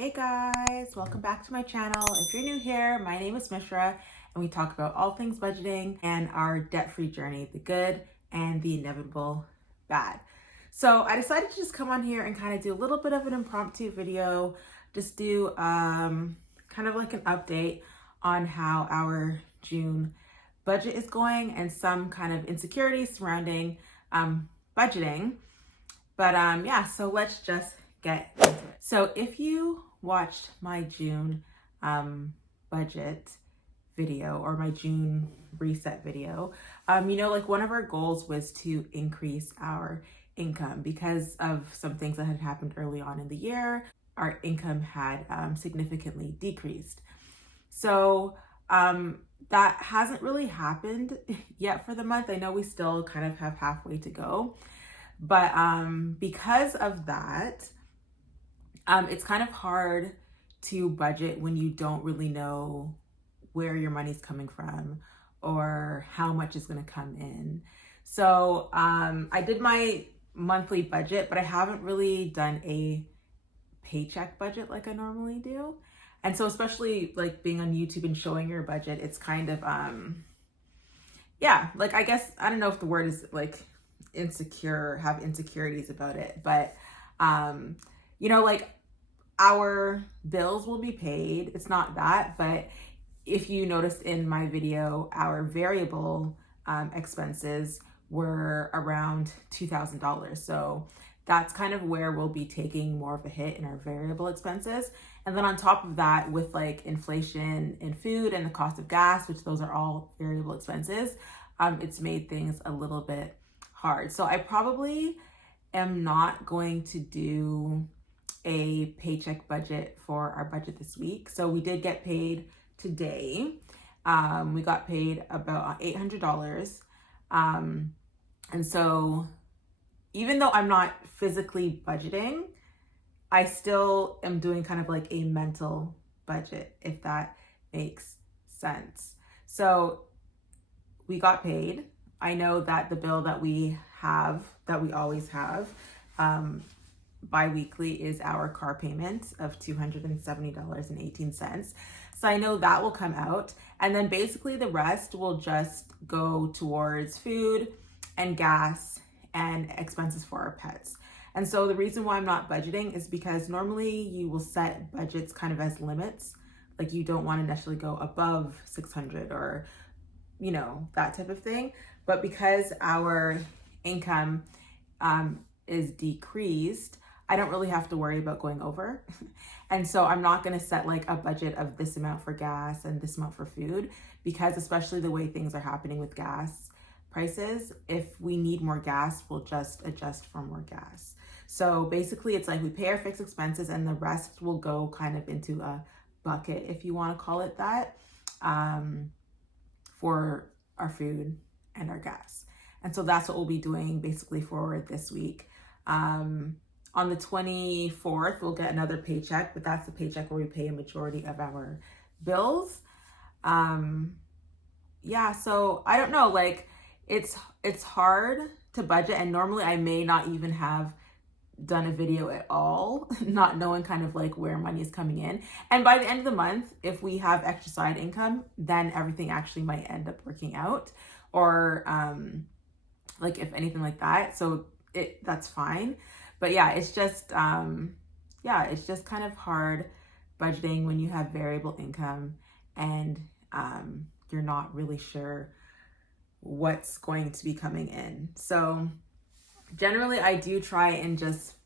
Hey guys, welcome back to my channel. If you're new here, my name is Mishra and we talk about all things budgeting and our debt-free journey, the good and the inevitable bad. So I decided to just come on here and kind of do a little bit of an impromptu video, just do kind of like an update on how our June budget is going and some kind of insecurities surrounding budgeting. But yeah, so let's just get into it. So if you watched my June budget video or my June reset video, like one of our goals was to increase our income because of some things that had happened early on in the year. Our income had significantly decreased. So that hasn't really happened yet for the month. I know we still kind of have halfway to go, but because of that, it's kind of hard to budget when you don't really know where your money's coming from or how much is going to come in. So I did my monthly budget, but I haven't really done a paycheck budget like I normally do. And so especially like being on YouTube and showing your budget, it's kind of, like I guess, I don't know if the word is like have insecurities about it, but like our bills will be paid. It's not that, but if you noticed in my video, our variable expenses were around $2,000. So that's kind of where we'll be taking more of a hit in our variable expenses. And then on top of that, with like inflation in food and the cost of gas, which those are all variable expenses, it's made things a little bit hard. So I probably am not going to do a paycheck budget for our budget this week. So we did get paid today. We got paid about $800. And so even though I'm not physically budgeting, I still am doing kind of like a mental budget, if that makes sense. So we got paid. I know that the bill that we always have, bi-weekly is our car payment of $270.18. So I know that will come out. And then basically the rest will just go towards food and gas and expenses for our pets. And so the reason why I'm not budgeting is because normally you will set budgets kind of as limits. Like you don't want to necessarily go above 600 or, that type of thing. But because our income is decreased, I don't really have to worry about going over. And so I'm not going to set like a budget of this amount for gas and this amount for food, because especially the way things are happening with gas prices, if we need more gas, we'll just adjust for more gas. So basically it's like we pay our fixed expenses and the rest will go kind of into a bucket, if you want to call it that, for our food and our gas. And so that's what we'll be doing basically for this week. On the 24th, we'll get another paycheck, but that's the paycheck where we pay a majority of our bills. So I don't know, like it's hard to budget, and normally I may not even have done a video at all, not knowing kind of like where money is coming in. And by the end of the month, if we have extra side income, then everything actually might end up working out, or like if anything like that. So that's fine. But yeah, it's just kind of hard budgeting when you have variable income and you're not really sure what's going to be coming in. So generally I do try and just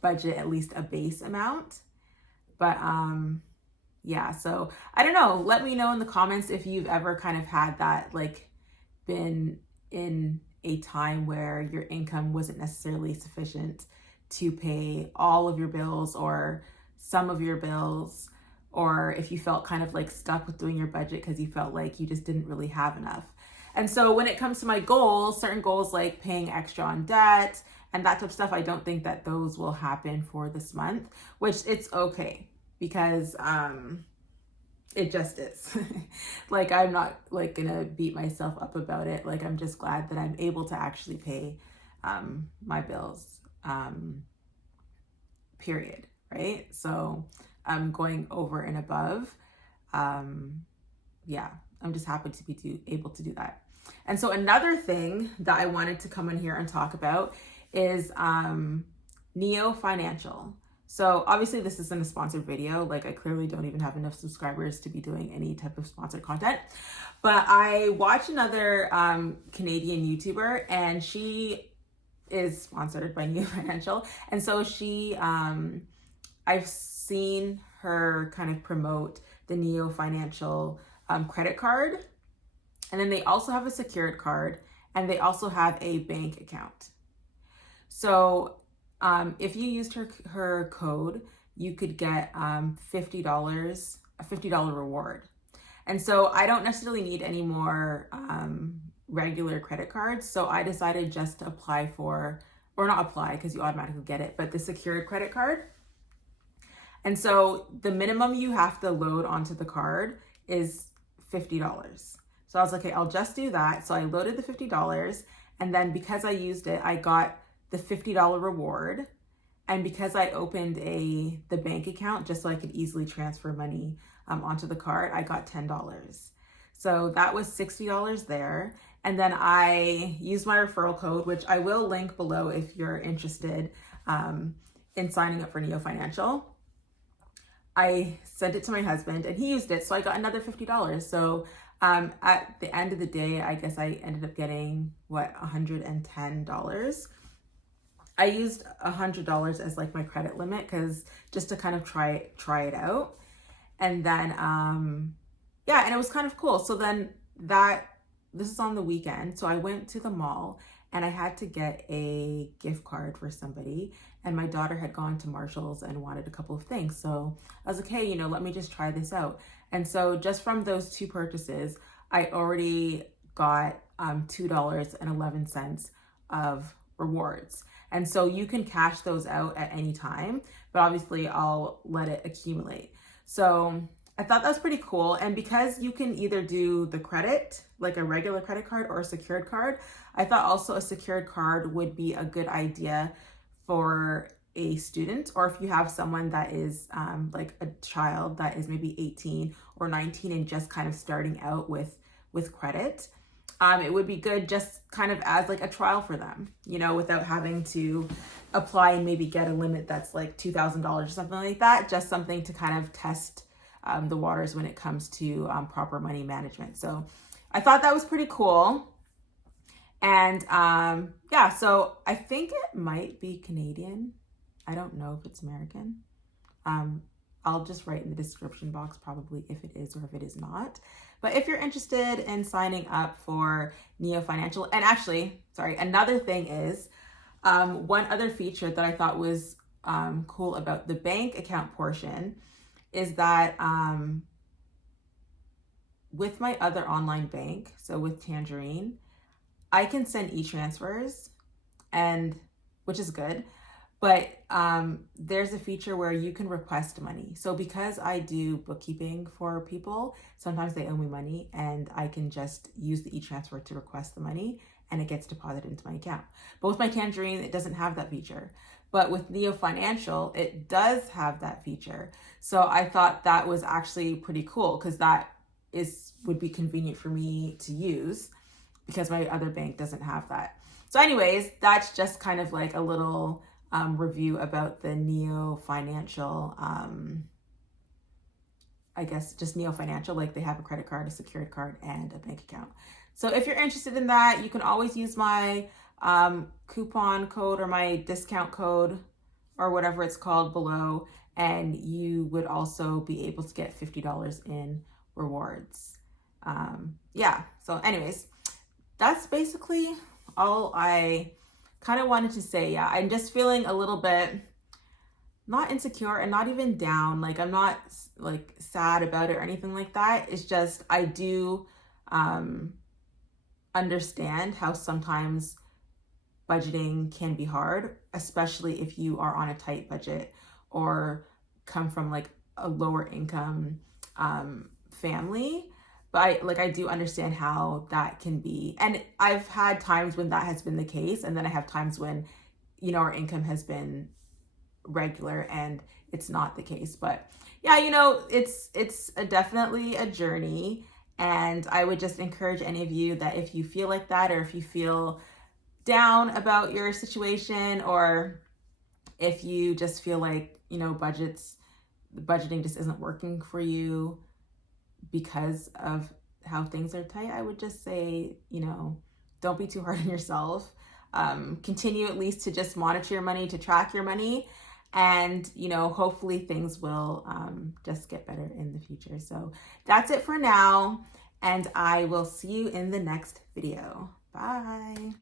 budget at least a base amount. But so I don't know. Let me know in the comments if you've ever kind of had that, like been in a time where your income wasn't necessarily sufficient to pay all of your bills or some of your bills, or if you felt kind of like stuck with doing your budget because you felt like you just didn't really have enough. And so when it comes to my goals, certain goals like paying extra on debt and that type of stuff, I don't think that those will happen for this month, which it's okay because it just is. Like I'm not like gonna beat myself up about it. Like I'm just glad that I'm able to actually pay my bills, period, right? So going over and above. Yeah, I'm just happy to be able to do that. And so another thing that I wanted to come in here and talk about is Neo Financial. So obviously this isn't a sponsored video. Like, I clearly don't even have enough subscribers to be doing any type of sponsored content. But I watched another Canadian YouTuber, and she is sponsored by Neo Financial. And so I've seen her kind of promote the Neo Financial credit card. And then they also have a secured card, and they also have a bank account. So if you used her code, you could get $50, a $50 reward. And so I don't necessarily need any more regular credit cards. So I decided just to apply for, or not apply because you automatically get it, but the secured credit card. And so the minimum you have to load onto the card is $50. So I was like, okay, I'll just do that. So I loaded the $50, and then because I used it, I got the $50 reward. And because I opened the bank account just so I could easily transfer money onto the card, I got $10. So that was $60 there. And then I used my referral code, which I will link below if you're interested in signing up for Neo Financial. I sent it to my husband and he used it, so I got another $50. So at the end of the day, I guess I ended up getting $110. I used $100 as like my credit limit, because just to kind of try it out. And then yeah, and it was kind of cool. So then this is on the weekend, so I went to the mall and I had to get a gift card for somebody, and my daughter had gone to Marshall's and wanted a couple of things. So I was like, hey, let me just try this out. And so just from those two purchases, I already got $2.11 of rewards. And so you can cash those out at any time, but obviously I'll let it accumulate. So I thought that was pretty cool. And because you can either do the credit, like a regular credit card, or a secured card, I thought also a secured card would be a good idea for a student, or if you have someone that is like a child that is maybe 18 or 19 and just kind of starting out with credit. It would be good just kind of as like a trial for them, without having to apply and maybe get a limit that's like $2,000 or something like that. Just something to kind of test the waters when it comes to proper money management. So I thought that was pretty cool. And yeah, so I think it might be Canadian. I don't know if it's American. I'll just write in the description box probably if it is or if it is not. But if you're interested in signing up for Neo Financial, and actually, sorry, another thing is, one other feature that I thought was cool about the bank account portion is that with my other online bank, so with Tangerine, I can send e-transfers, and which is good. But there's a feature where you can request money. So because I do bookkeeping for people, sometimes they owe me money, and I can just use the e-transfer to request the money, and it gets deposited into my account. But with my Tangerine, it doesn't have that feature. But with Neo Financial, it does have that feature. So I thought that was actually pretty cool, because that would be convenient for me to use, because my other bank doesn't have that. So anyways, that's just kind of like a little review about the Neo Financial, I guess just Neo Financial, like they have a credit card, a secured card, and a bank account. So if you're interested in that, you can always use my coupon code or my discount code or whatever it's called below, and you would also be able to get $50 in rewards. Yeah, so anyways, that's basically all I kind of wanted to say. Yeah, I'm just feeling a little bit not insecure and not even down. Like, I'm not like sad about it or anything like that. It's just I do understand how sometimes budgeting can be hard, especially if you are on a tight budget or come from like a lower income family. But I do understand how that can be. And I've had times when that has been the case. And then I have times when, our income has been regular, and it's not the case. But yeah, you know, it's definitely a journey, and I would just encourage any of you that if you feel like that, or if you feel down about your situation, or if you just feel like, you know, budgeting just isn't working for you because of how things are tight, I would just say, you know, don't be too hard on yourself. Continue at least to just monitor your money, to track your money, and, you know, hopefully things will just get better in the future. So that's it for now, and I will see you in the next video. Bye.